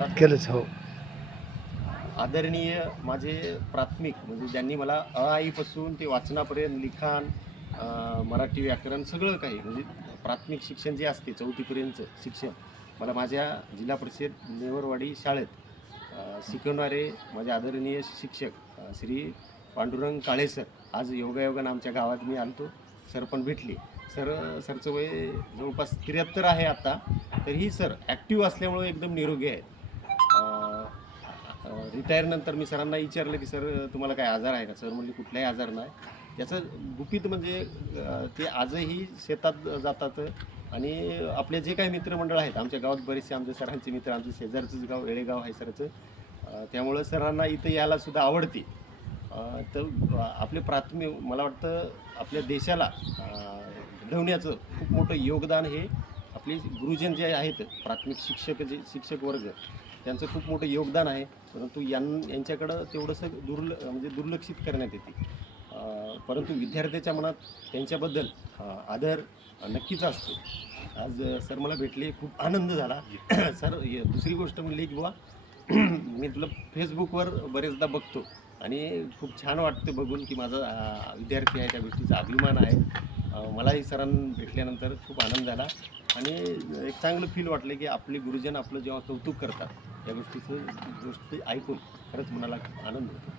केलंच. हो. आदरणीय माझे प्राथमिक म्हणजे ज्यांनी मला अ आईपासून ते वाचनापर्यंत लिखाण, मराठी व्याकरण सगळं काही म्हणजे प्राथमिक शिक्षण जे असते 4थीपर्यंतचं शिक्षण मला माझ्या जिल्हा परिषद नेवरवाडी शाळेत शिकवणारे माझे आदरणीय शिक्षक श्री पांडुरंग काळे सर. आज योगायोगानं आमच्या गावात मी आलतो, सर पण भेटले. सरचं वय जवळपास 73 आहे आता, तरीही सर ॲक्टिव्ह असल्यामुळं एकदम निरोगी आहेत. रिटायरनंतर मी सरांना विचारलं की सर तुम्हाला काय आजार आहे का? सर म्हणले कुठलाही आजार नाही. त्याचं गुपित म्हणजे ते आजही शेतात जातात आणि आपले जे काही मित्रमंडळ आहेत आमच्या गावात बरेचसे आमच्या सरांचे मित्र, आमच्या शेजारचंच गाव येळेगाव आहे सरचं, त्यामुळं सरांना इथं यायलासुद्धा आवडते. तर आपले प्राथमिक मला वाटतं आपल्या देशाला घडवण्याचं खूप मोठं योगदान हे आपले गुरुजन जे आहेत प्राथमिक शिक्षक वर्ग त्यांचं खूप मोठं योगदान आहे. परंतु यांच्याकडं तेवढंसं म्हणजे दुर्लक्षित करण्यात येते. परंतु विद्यार्थ्याच्या मनात त्यांच्याबद्दल आदर नक्कीच असतो. आज सर मला भेटले, खूप आनंद झाला. सर दुसरी गोष्ट म्हणली की बुवा मी तुला फेसबुकवर बरेचदा बघतो आणि खूप छान वाटतं बघून की माझा विद्यार्थी आहे, त्या गोष्टीचा अभिमान आहे. मलाही सरांना भेटल्यानंतर खूप आनंद झाला आणि एक चांगलं फील वाटलं की आपले गुरुजन आपलं जेव्हा कौतुक करतात त्या गोष्ट ऐकून खरंच मनाला आनंद होतो.